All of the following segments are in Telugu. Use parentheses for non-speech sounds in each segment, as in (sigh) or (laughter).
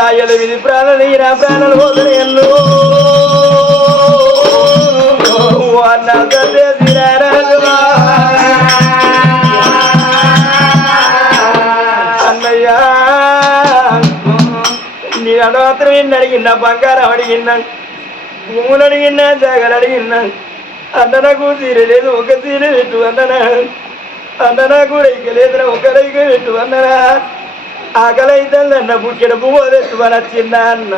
దాయలు విధి ప్రాణలు ఈ నా ప్రాణాలు పోతనే ఎల్లు. ఓ అన్న అన్నయ్యా నీ అనవసరం ఎన్ని అడిగినా బంగారం అడిగినా భూములు అడిగినా జాగలు అడిగినా అన్న నాకు సీర లేదు ఒక సీర పెట్టు అన్ననా అన్న నాకు రైక లేదురా ఒక రైక పెట్టు అన్ననా ఆకలి అయితే అన్న పుట్టిన పువ్వు పెట్టు మన చిన్న అన్న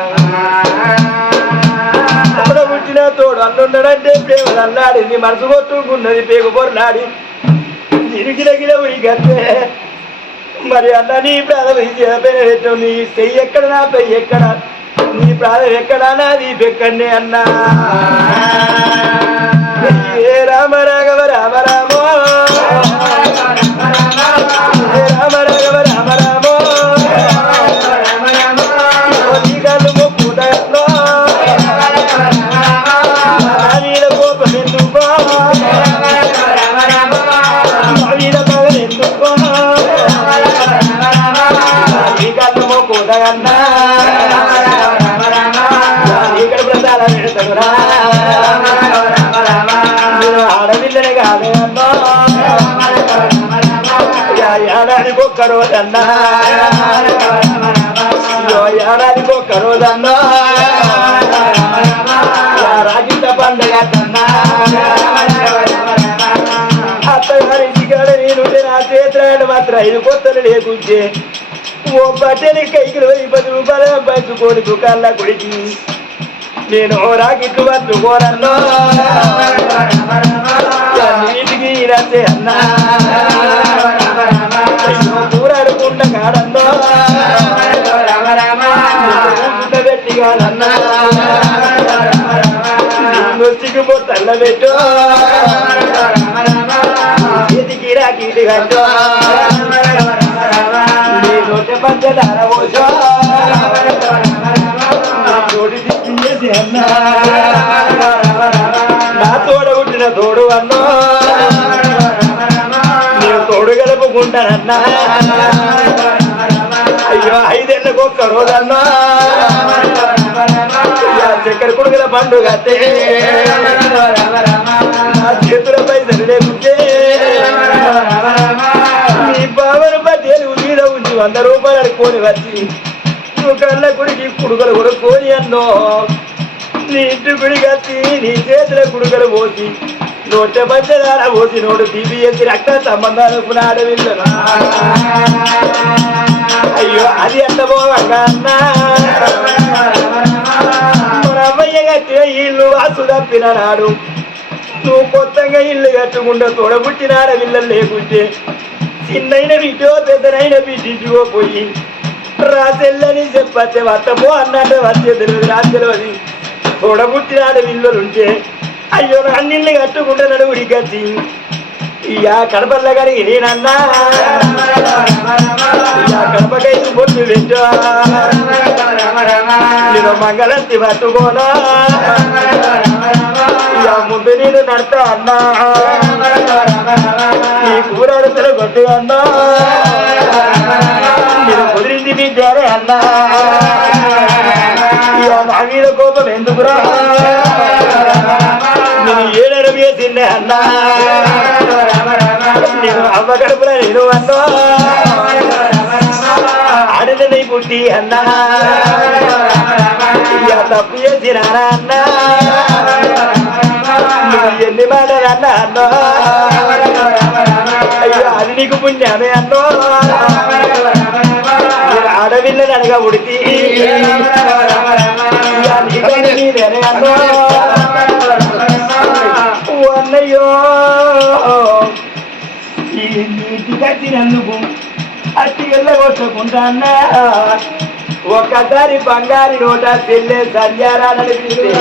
అక్కడ పుట్టిన తోడు అన్నున్నాడంటే ప్రేమ అన్నాడింది మనసు కొట్టుకున్నది పేగు పొరలాడి తిరిగిన గిల ఉరిగట్టే మరి అన్న నీ ప్రాణం పెట్టు నీ చెయ్యి ఎక్కడ నా పెయ్యి ఎక్కడ నీ ప్రాణం ఎక్కడ నాది పెక్కడే అన్నా ఏ రామ రాఘవ రామ రామ మొక్కుతాయన్నా ఇక్కడ ప్రసాదం పెడతాడురా నేను ఆడపిల్లని కాదు అన్నో ఏడాదికి ఒక్క రోజన్నా ఏడాదికి ఒక్క రోజన్నా రాగిత పండుగ అన్నా అత్తగారి ఇంటికాడ నేను నా చేతులు మాత్రం ఐదు కొత్తలు లేకుంటే ఓ బట్టని కైకి పోయి పది రూపాయలు పంచుకోని దుకాణంలో కొడికి. నేను రాగిట్లు పంచుకోనన్నో నీటికి రాసే అన్నా. కూరాడుకుంటా కాడన్నో. పెట్టి కాదన్నా నొచ్చికి పెట్టు అన్నా. నా తోడ పుట్టిన తోడు అన్నా. నేను తోడు గలుపుకుంటానన్నా. అయ్యో ఐదేళ్ళకు ఒక్క రోజన్నా చక్కెర కొడుకుల పండుగ చేతుల పైసలు లేకుంటే. వంద రూపాయలు అడుక్కొని వచ్చి నువ్వు కళ్ళ గుడికి కుడుకలు కూడా కోని అన్నో. నీ ఇంటి గుడికి వచ్చి నీ చేతుల కుడుకలు పోసి నోట పంచదార పోసి నోడు తీపి చేసి రక్త సంబంధాలు ఆడవిల్లనా అయ్యో అది ఎంత పోవంగా ఇల్లు వాసు తప్పిన నాడు నువ్వు కొత్తగా ఇల్లు కట్టుకుండా తోడబుట్టినాడ ఆడవిల్లలు లేకుంటే చిన్నైన బిడ్డో పెద్దనైన బిడ్డించుకో పోయి రాసెల్లని చెప్పచ్చే వత్తపో అన్నట్టు వచ్చే తెలియదు రాసి తెలియదు తోడబుట్టిన ఆడవిల్లలుంటే అయ్యో అన్నిళ్ళు కట్టుకుంటే నడుగుడి కట్టి ఇయా కడపల్ల గారికి నేనన్నా. ఇక కడపకైదు పొట్టు నేను మంగళంతి పట్టుకోనా. ఇయా ముందు నేను నడతా అన్నా. ఈ కూరడుతల కొట్టు అన్నా. నేను కుదిరింది మీ ద్వారా అన్నా. ఇయా నా మీద కోపం ఎందుకురా? నేను ఏడర వేసిండే అన్నా. నేను అవ్వ నేను అన్నా ఆడదని పుట్టి అన్నా తప్పు చేసినారా అన్నా ఎన్ని మాటలు అన్నా అన్నా అయ్యో అది నీకు పుణ్యమే అన్నో నేను ఆడపిల్లని అనగా ఉడితి అన్నయ్యో. కట్టినందుకు అట్టి వెళ్ళగొట్టుకుంటా అన్నా ఒక్కసారి బంగారి నోట చెల్లె సంధ్యారా నడిపిస్తే.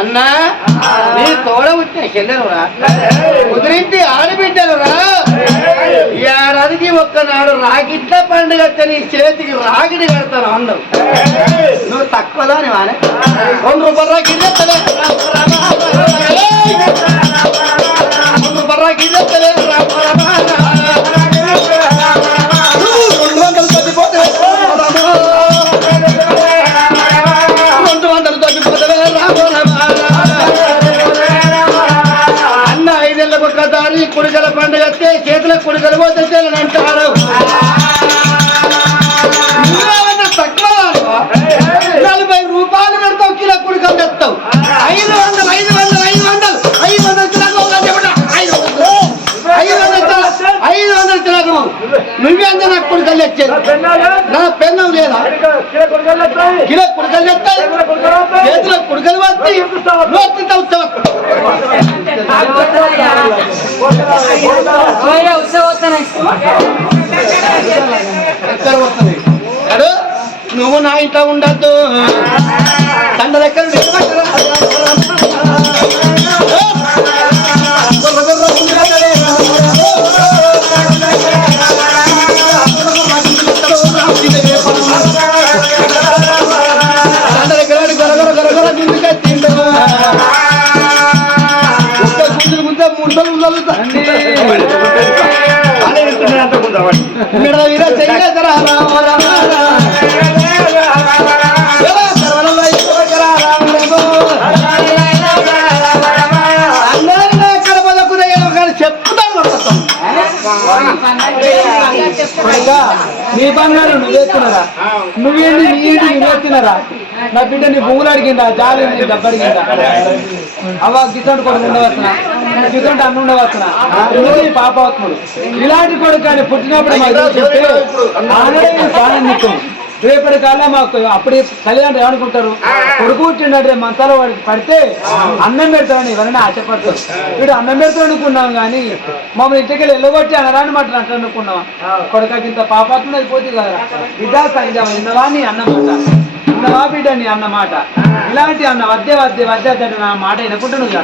అన్నా నేను తోడ వచ్చిన చెల్లెలురా? కుదిరింటి ఆడబిడ్డలురా? ఏడాదికి ఒక్కనాడు రాగిట్ల పండుగ నీ చేతికి రాగిడి కడతాను అందరు. నువ్వు తక్కువదా నీ వానే రెండు రూపాయలు రాగిడ్డలే కొడుకల పండుగ చేతుల కొడుకలు పోతే కుడికలు ఎక్కేది నా పెన్నం లేదా కిలో కుడికలు ఎత్తాయి చేతిలో వస్తే నోట్లతో వస్తుంది. నువ్వు నా ఇంట్లో ఉండద్దు. తండ్రి ఎక్కడ నీ బంగారు నువ్వేస్తున్నారా నువ్వేంటి నీ ఇంటి నువ్వేస్తున్నారా నా బిడ్డ నీ భూములు అడిగిందా జాలి నీ డబ్బు అడిగిందా? అవ్వ గిసంటి కొడుకు ఉండవచ్చునా గిసంటి అన్న ఈ పాప అవుతున్నాడు ఇలాంటి కొడుకు కానీ పుట్టినప్పుడు చూస్తే రేపటి కాలం మాకు అప్పుడు తల్లిదండ్రులు ఏమనుకుంటారు? కొడుకు పుట్టిండే మంచాల వాడికి పడితే అన్నం పెడతాడని ఎవరైనా ఆశపడతారు. వీడు అన్నం పెడతాడు అనుకున్నాం కానీ మమ్మల్ని ఇంటికి వెళ్ళగొట్టి అనరాని మాటలు అంటారు అనుకున్నాం. కొడుకకి ఇంత పాపాత్మ అయిపోతుంది కదా విద్యా సంఘం విన్నవా నీ అన్నమాట ఉన్నవా బిడ్డ నీ అన్నమాట. ఇలాంటి అన్న వద్దే వద్దే వద్దే నా మాట వినకుంటే నువ్వు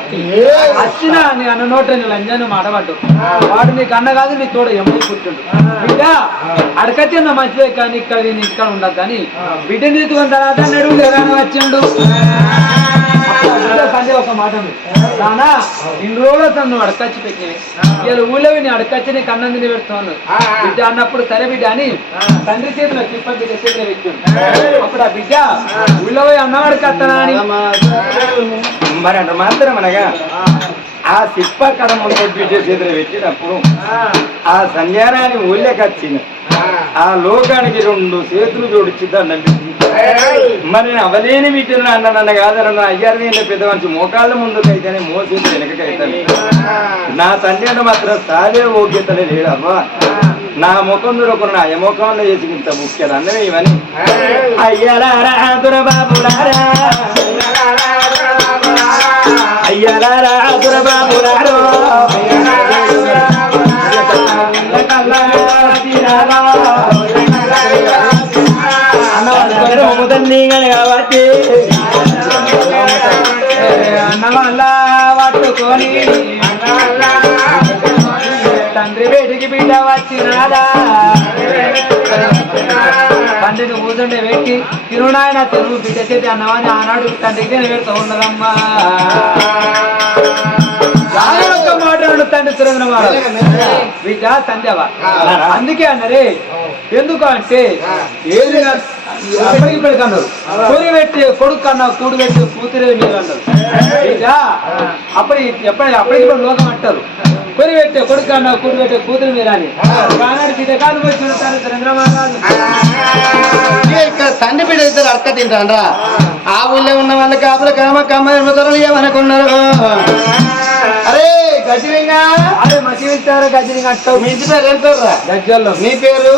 వచ్చినా నీ అన్న నోట నీ లంజను మాటపడ్డు వాడు నీకు అన్న కాదు నీ తోడ ఎమ్మడి పుట్టిండు. బిడ్డ అడకచ్చిన మంచిదే కానీ ఇక్కడ నేను ఇక్కడ ఉండదు కానీ బిడ్డ నీతుకున్న తర్వాత నడువు జగన్ వచ్చిండు? సంజయ్ ఒక మాట. నానా ఇన్ని రోజులు తను అడకచ్చి పెట్టినవి ఇలా ఊళ్ళో నీ అడకచ్చి నీకు అన్నం తిని పెడుతున్నాను బిడ్డ అన్నప్పుడు సరే బిడ్డ అని తండ్రి చేతిలో చిప్ప బిడ్డ చేతిలో పెట్టిండు. అప్పుడు ఆ బిడ్డ ఊళ్ళో పోయి అన్నం అడకత్తనా అని మరి అంత మాత్రం అనగా ఆ. సిప్ప కడమ బిడ్డ చేతులు పెట్టినప్పుడు ఆ. సంధ్యానాన్ని ఊళ్ళకి వచ్చింది. ఆ లోకానికి రెండు చేతులు జోడించి దండం మరి అవలేని వీటిని అన్న నన్ను కాదన్న. అయ్యారు నేను పెద్ద మంచి మోకాళ్ళ ముందుకైతేనే మోసేది వెనకకైతాను. నా తండ్రి అంటే మాత్రం సాలే ఓగ్యతలే లేడమ్మా నా ముఖం దొరకను నా యముఖంలో చేసుకుంటా ముఖ్య అన్నమే ఇవని అయ్యారా దురబాబులారా అయ్యారా దురబాబులారో అన్నవాళ్ళు కాబట్టి అన్నమల్ల పట్టుకొని తండ్రి బయటికి బిడ్డ వచ్చినాడా తండ్రిని కూతుండే పెట్టి తిరునాయన తిరుగు బిడ్డ చేతి అన్నవాని ఆనాడు తండ్రికి నేను పెడుతూ ఉండదమ్మా అందుకే అన్నరే ఎందుకు అంటే ఏది అప్పటికి ఇప్పటికి అన్నారు. కూలి పెట్టి కొడుకు అన్న కూడు పెట్టి కూతురే మీరు అన్నారు. అప్పుడు ఎప్పటి అప్పటికి ఇప్పుడు లోకం అంటారు. కూలి పెట్టే కొడుకు అన్న కూడు పెట్టే కూతురు మీరు అని. ఆనాడు బిడ్డ కాదు పోయి చూడతారు చంద్రబాబు ఇక్కడ తండ్రి బిడ్డ ఇద్దరు అడక తింటాండ్రా. ఆ ఊళ్ళో ఉన్న వాళ్ళ కాపుల కామ కమ్మ ఏమనుకున్నారు? అరే గజలింగా గజలింగ అంటావు. మీ ఇంటి పేరు ఏం పేరు గజ్జల్లో. నీ పేరు?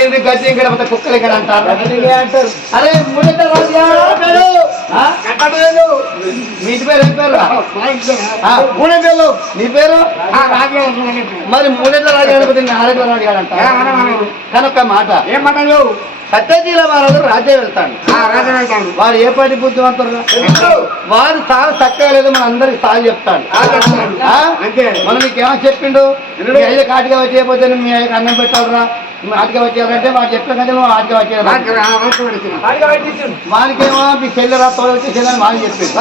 ఏంటి గజలింగ లేకపోతే కుక్కలు ఇక్కడ అంటారు? గజలింగ అంటారు. అరే ముడత రాజా పేరు? ఆ? మీ ఇంటి పేరు ఏం పేరు. ఆ, మూడే పేర్లు నీ పేరు మరి మూడేళ్ళ రాజు గణపతి నాలుగేళ్ళ రాజు గారు అంటారు? కనుక మాట. ఏం మాటలు సత్యజీల వారు రాజే వెళ్తాడు. వారు ఏ పాటి బుద్ధివంతులు వారు సాగు చక్కగా లేదు మన అందరికి సాగు చెప్తాడు. ఆ? అంతే. మనం నీకు ఏమని చెప్పిండు? మీ అయ్య కాటిగా వచ్చేయకపోతే మీ అయ్యకి అన్నం పెట్టాలరా నువ్వు ఆటిగా వచ్చేయాలంటే వాడు చెప్పిన కదా నువ్వు ఆటిగా వచ్చేయాలి. వానికేమో మీ చెల్లెరా తోడు వచ్చి చెల్లెని వాళ్ళు చెప్పింది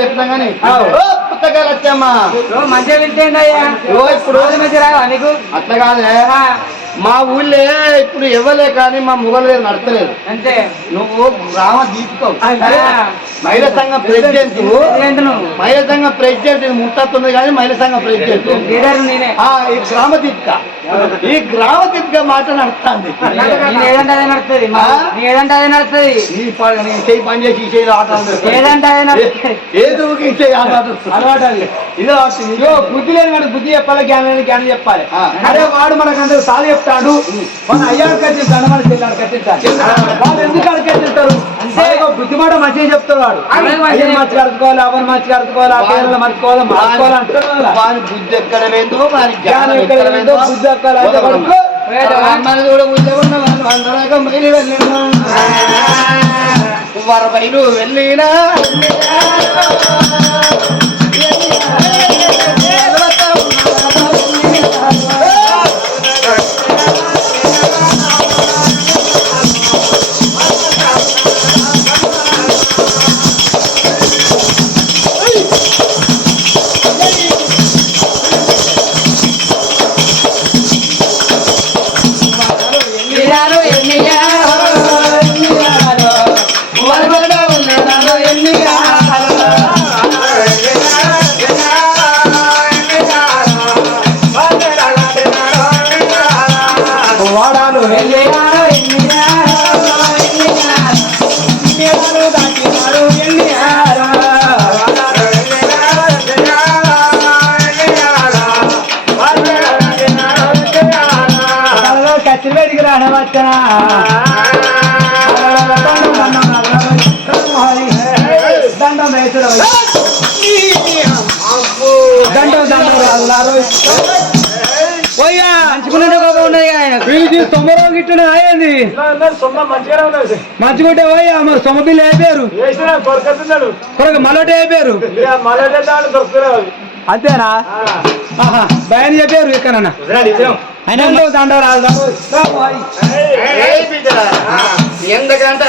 చెప్తాం కానీ. ఓ పుస్తకాలు వచ్చామ్మా మంచిగా ఓ ఇప్పుడు రోజు మంచి రావా నీకు? అట్లా కాదే మా ఊళ్ళో ఇప్పుడు ఇవ్వలే కానీ మా ముగలు నడతలేదు. అంతే. నువ్వు గ్రామ అంతే. మహిళా సంఘం ప్రెసిడెంట్. మహిళా సంఘం ప్రెసిడెంట్ ఇది ముట్టతుంది కానీ మహిళా సంఘం ప్రెసిడెంట్. గ్రామ దీపిక. ఈ గ్రామ దిగ్గా మాట నడుస్తుంది. అదే అదే చేయి పని చేసి చేయి ఆట ఆడుతుంది. ఏదంటే అదే నడుస్తుంది. ఏ దువ్వుకి ఈ చేయి ఆట ఆడుతుంది. అలవాటు అది. ఇది ఆడుతుంది. ఇగో బుద్ధి లేని వాడికి బుద్ధి చెప్పాలి జ్ఞానం లేని జ్ఞానం చెప్పాలి. అరే వాడు మనకంటే సాలు చెప్తాడు. మన అయ్యాడు కట్టిస్తాడు మన చెల్లాడు కట్టిస్తాడు. వాళ్ళు ఎందుకు అడగట్టిస్తారు అంటే బుద్ధి మాట మంచిగా చెప్తాడు వాడు మంచిగా అయ్యని మంచిగా అడుకోవాలి అవని మంచిగా అడుకోవాలి ఆ పేర్లు మర్చిపోవాలి మార్చుకోవాలి అంటాడు బుద్ధి ఎక్కడ వేందో జ్ఞానం ఎక్కడ వేందో బుద్ధి వెళ్ళినా. మంచిగుంటే పోయా మరి సొమ్మ బిల్లు అయిపోయారు కొరక మళ్ళీ అయిపోయారు అంతేనా? ఆహా భయం చెప్పారు ఎక్కడన్నా అయినా దండ రాదు రా పోయి. ఎందుకంటే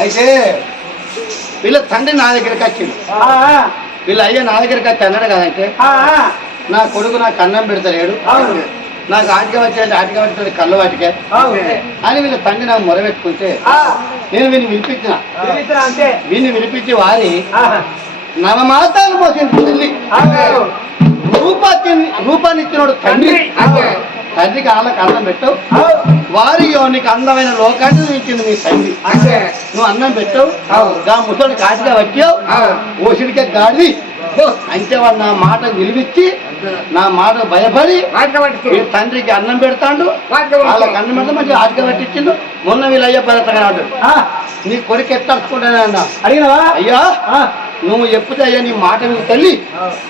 అయితే వీళ్ళ తండ్రి నా దగ్గరికి వచ్చింది వీళ్ళ అయ్య నా దగ్గరికి వచ్చి అన్నాడు కదంటే. నా కొడుకు నాకు అన్నం పెడతలేడు. నాకు ఆటిక వచ్చేది ఆటిక వచ్చేది కళ్ళు వాటికే. అని వీళ్ళ తండ్రి నాకు మొరబెట్టుకుంటే నేను వీని వినిపించిన వీని వినిపించి వారి ఆ, నవమాసాలు పోసింది తల్లి అవును. రూపాన్ని రూపాన్నిచ్చినోడు తండ్రి. తండ్రికి వాళ్ళకి అన్నం పెట్టవు. వారి నీకు అందమైన లోకాన్ని ఇచ్చింది నీ తండ్రి. నువ్వు అన్నం పెట్టావు గా ముసలి కాటిగా వచ్చావు ఓసిడికే గాడి అంటే వాడు నా మాట విలువిచ్చి నా మాట భయపడి తండ్రికి అన్నం పెడతాడు. వాళ్ళకి అన్నం పెడతా మంచి ఆటగా పట్టించిండు. మొన్న వీళ్ళు అయ్యే ఆ, నీ కొడుకు అన్నా? అడిగినవా? అయ్యా. నువ్వు అయ్యా నీ మాట మీద తల్లి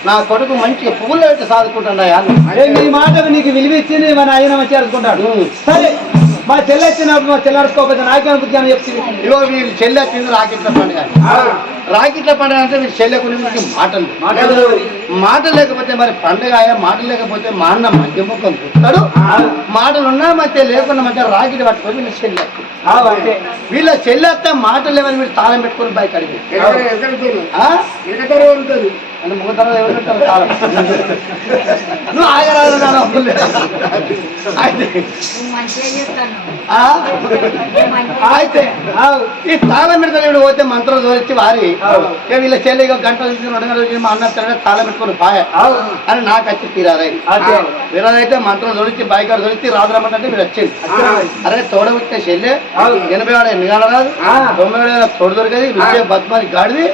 నా కొడుకు మంచిగా పువ్వులు పెట్టి సాదుకుంటాడయ్యా అరే నీ మాటకు నీకు విలువ ఇచ్చింది మన ఆయన మంచిగా అనుకుంటాడు. సరే. మా చెల్లి వచ్చినప్పుడు మా చెల్లి అడుకోకపోతే నాకేమైనా బుద్ధి అని చెప్తుంది ఇగో వీళ్ళు చెల్లె వచ్చింది రాకెట్ల పండుగ. రాకెట్ల పండుగ అంటే వీళ్ళు చెల్లె గురించి మాటలు. మాటలు. మాట లేకపోతే మరి పండుగ మాట లేకపోతే మా అన్న మధ్య ముఖం చూస్తాడు మాటలు ఉన్నా మధ్య లేకున్నా మధ్య రాకెట్ పట్టుకొని వీళ్ళ చెల్లె. వీళ్ళ చెల్లె అత్త మాటలు లేవని వీళ్ళు తాళం పెట్టుకొని బయట అడిగి అంటే ముఖతరం ఎవరు పెట్టారు? కాలం. నువ్వు ఆగరాదు అప్పులే. అయితే. ఈ తాళం పెడతాడు పోతే మంత్రం దోరించి వారి. వీళ్ళ చెల్లి గంట చూసి రెండు గంటలు చూసి మా అన్న తిరగ తాళం పెట్టుకుని పాయ. అని నాకు వచ్చి తీరాదై వీరాదైతే మంత్రం దొరికి బాయికాడు దొరికి రాదు రమ్మంటే మీరు వచ్చింది. అరే తోడ పుట్టిన చెల్లె ఎనభై వాడు ఎన్ని రాదు. తొంభై వాడు తోడు దొరికది విజయ బద్మాని గాడిది.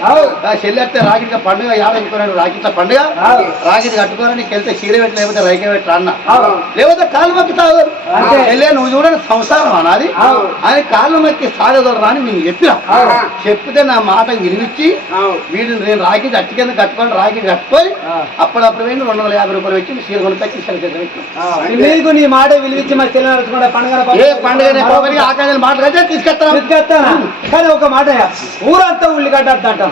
ఆ చెల్లె అయితే రాగిక పండుగ యాడ ఇంకోనాడు రాగిట్ల పండుగ? రాగిది కట్టుకోరా నీకు వెళ్తే చీర పెట్టి లేకపోతే రైకే పెట్టి అన్న. లేకపోతే కాలు మొక్కి తాగదు చెల్లె నువ్వు చూడండి సంసారం అనాది ఆయన కాళ్ళు మొక్కి సాగదోడరా అని నేను చెప్పిన. చెప్తే నా మాట వినిపించి వీడిని నేను రాకి గట్టి కింద కట్టుకొని రాకి కట్టుకొని అప్పుడప్పుడు పోయి రెండు వందల యాభై రూపాయలు పెట్టి చీర ఇస్తాను చేతులు నీకు నీ మాట విలువించి మా చెల్లెలు నడుచుకుంటా పండుగ ఏ పండుగ ఆకాశాలు మాట్లాడితే తీసుకెళ్తాను తీసుకెళ్తానా కానీ ఒక మాట ఊరంతా ఉల్లిగడ్డ అంటాం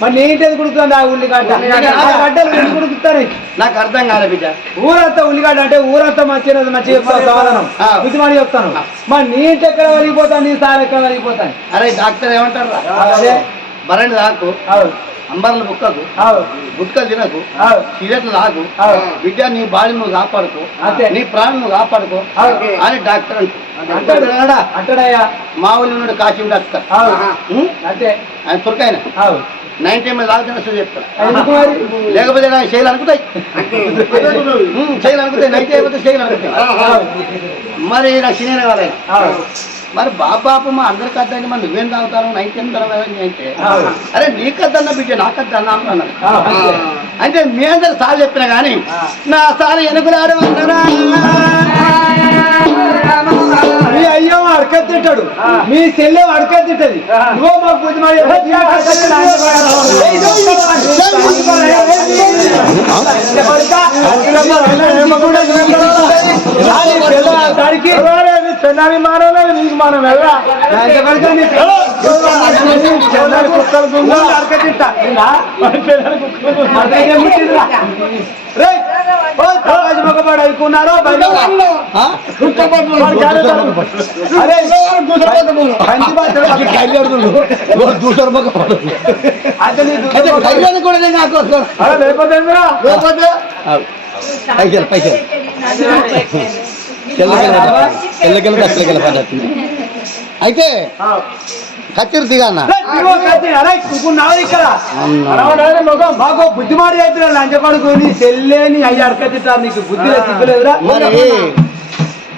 మరి నీటి కుడుతుంది ఆ ఉల్లిగడ్డ నాకు అర్థం కాలే బిడ్డ. ఊరంతా ఉల్లిగడ్డ అంటే ఊరంతా మంచిగా మంచిగా సమాధానం. బుద్ధిమాడి చెప్తాను. మరి నీటి ఎక్కడ వలిగిపోతాను నీ సార్ ఎక్కడ వలిగిపోతాను? అరే డాక్టర్ ఏమంటారు బరండి అవు అంబర్ల బుక్కకు గుట్కలు తినకు సిగరెట్లు తాగు. బిడ్డ నీ బాడీ నువ్వు కాపాడుకో అంతే. నీ ప్రాణం నువ్వు కాపాడుకో. అని డాక్టర్ అంటాడు అంటాడయ్యా? మా ఊళ్ళో ఉన్నాడు కాశీ డాక్టర్? అంతే. ఆయన తురకాయన తాగుతున్న అసలు చెప్తారు ఎందుకు మరి? లేకపోతే నా చేయలు అనుకుంటాయి చేయలు అనుకుంటాయి నైట్ అయిపోతే చేయలు అనుకుంటాయి. మరి నా సినిమా వాళ్ళ అవు మరి బాబాపు మా అందరికి అద్దండి మరి నువ్వేం తాగుతారు నైట్ ఏం తర్వాత అంటే. అరే నీకద్దన్న బిడ్డ నాకద్దన్న అన్నాడు. అవు, అంతే. అంటే మీ అందరు సార్ చెప్పిన కానీ. నా సార్ ఎనుగులాడు మీ అడకత్తింటాడు మీ చెల్లె అడకత్తింటది నువ్వు మాకు బుద్ధి మరి దానికి చెన్నారి మానవ నీకు మనం వెళ్ళా కుక్కలు గుండా అడకత్తింటా రేయ్ ఓ తమాజ్ మగబాడు అనుకున్నారో బయట అరే కంచి భాషలో అయితే నీ దూరం కూడా నాకు అరే లేకపోతే ఏందిరా? లేకపోతే పైసలు పైసలు చెల్లకెళ్ళి దశలకెళ్ళి పద్ధతి అయితే ఆ. కచ్చేరు దిగాన్న రేయ్, ఇదిగో కత్తి. అరే, కూకున్నావా ఇక్కడ అవునా. అరవడాలి మొగం. మాకు బుద్ధిమాడి చెప్పిన లంచ కొడుకు నీ సెల్లే నీ అయ్యి అడకతింటారు నీకు బుద్ధి సిగ్గులేదురా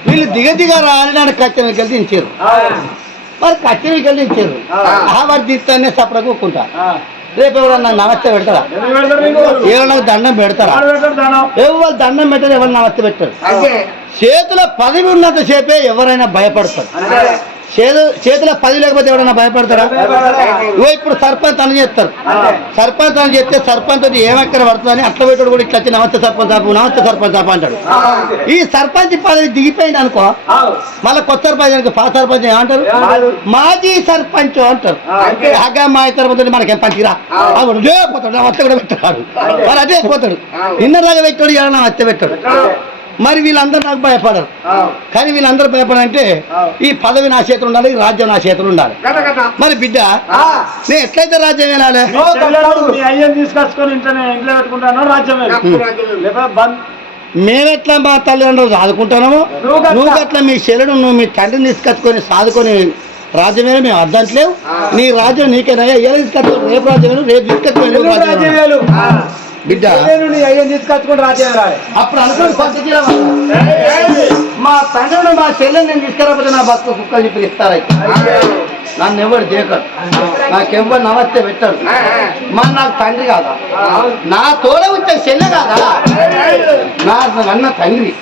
వీళ్ళు దిగ దిగ రాలినాడు కచ్చెరకి వెళ్ళి దించారు. మరి కచ్చెరకి వెళ్ళి దించారు. ఆ. ఆ వాడు తీస్తానే సపడ కూకుంటా. ఆ. రేపు ఎవరన్నా నమస్తే పెడతారా? ఏమన్నా దండం పెడతారా. ఎవరు దండం? పెట్టారు ఎవరు నమస్తే పెట్టారు? చేతుల పదవి ఉన్నంత సేపే ఎవరైనా భయపడతారు. చేతు చేతుల పది లేకపోతే ఎవరైనా భయపడతారా? ఇగో ఇప్పుడు సర్పంచ్ అని చెప్తారు. అంతే. సర్పంచ్ అని చెప్తే సర్పంచ్ వచ్చి ఏమెక్కడ పడుతుందని అట్లా పెట్టాడు కూడా ఇట్లా వచ్చి నమస్తే సర్పంచ్ ఆపు నమస్తే సర్పంచ్ ఆపు అంటాడు. ఈ సర్పంచ్ పదవి దిగిపోయింది అనుకో. మళ్ళీ కొత్త సర్పంచ్ అనుకో పాత సర్పంచ్ ఏమంటారు? మాజీ సర్పంచ్ అంటారు. హగా మా పోతే మనకేం పంచిరా అవును రే పోతాడు నా వస్తే కూడా పెట్టాడు. మరి అదే పోతాడు. నిన్న దాకా పెట్టాడు ఇలా నా వస్తే పెట్టాడు మరి వీళ్ళందరూ నాకు భయపడరు. కానీ వీళ్ళందరూ భయపడంటే. ఈ పదవి నా చేతులు ఉండాలి ఈ రాజ్యం నా చేతులు ఉండాలి. మరి బిడ్డ ఆ. నేను ఎట్లయితే రాజ్యం వెళ్ళాలి తీసుకొచ్చుకొని ఇంట్లో పెట్టుకుంటాను రాజ్యం మేమెట్లా మా తల్లిదండ్రులు సాదుకుంటున్నామో? నువ్వు అట్లా మీ చెల్లెడు నువ్వు మీ తండ్రిని తీసుకొచ్చుకొని సాదుకొని రాజ్యమే మేము అద్దంట్లేవు నీ రాజ్యం నీకేనయ్యా ఎలా తీసుకొచ్చు రేపు రాజ్యం రేపు రాజ్యం వేలు? బిడ్డ. అయ్యని తీసుకొచ్చుకొని రాజ్యం రాలి. అప్పుడు అనుకోని పద్ధతి మా తండ్రిని మా చెల్లెని నేను తీసుకురాకపోతే నా బతుకు కుక్కలు చెప్పి ఇస్తారైతే నన్ను ఎవడు దేకడు నాకెవ్వరు నమస్తే పెట్టాడు మా నాకు తండ్రి కాదా? నా తోడ వచ్చే చెల్లె కాదా? నా అన్న తండ్రి.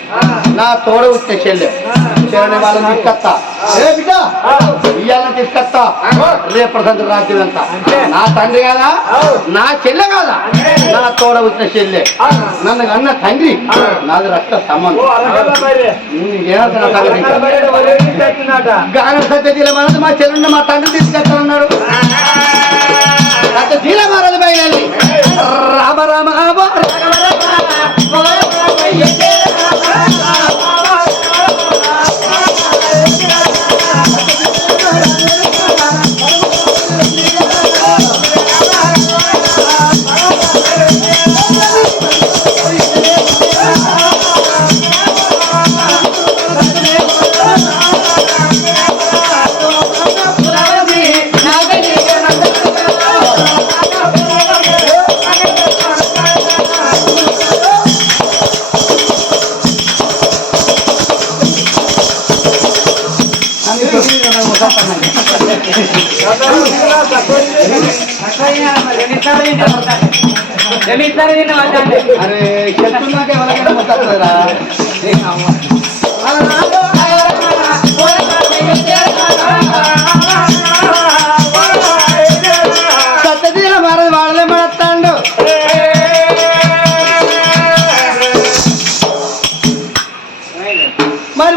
నా తోడ వచ్చే చెల్లె. చెల్లెని వాళ్ళని తీసుకొస్తా. ఏ బిడ్డ? ఇయ్యాలని తీసుకొస్తా. రేపు సంత అంతా. నా తండ్రి కాదా? నా చెల్లె కాదా? నా తోడ వచ్చిన చెల్లె. నన్ను అన్న తండ్రి. నాది రక్త సంబంధం? గాన మనది మా చెల్లుండి మా తండ్రి తీసుకెళ్తానన్నాడు సత్యశీల మహారాజు బయలు రామ రామ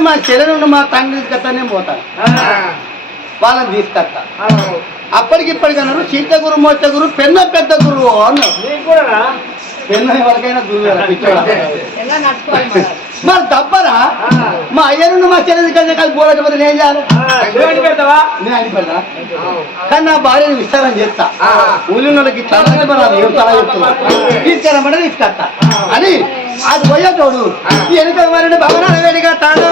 మా చెల్లెలు మా తండ్రి గతనే పోతాను వాళ్ళని తీసుకొస్తా. అప్పటికిప్పటికన్నారు చిత్త గురు మొట్ట గురు పెన్న పెద్ద గురువు అన్నారు. ఎన్నో ఎవరికైనా (laughs) మరి? తప్పరా? మా అయ్యను మా చెల్లెలు కంటే కలిసి పోలేకపోతే నేను చేయాలి. కానీ నా భార్యను విస్తారం చేస్తా. ఊళ్ళో వాళ్ళకి తీసుకెళ్ళమంటే తీసుకొస్తా. అని అది పోయే పోయేటోడు వెనుక మరి భవనాల వేడిగా తాడు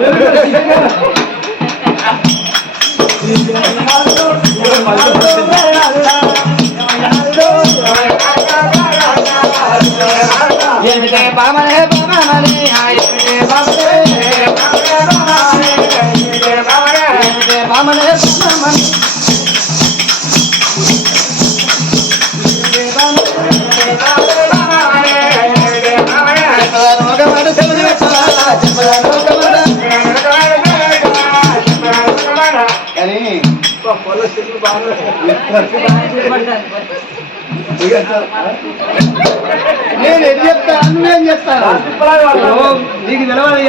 来来来你 నేను ఎది చెప్తా? నువ్వేం చెప్తాను. నీకు తెలవాలి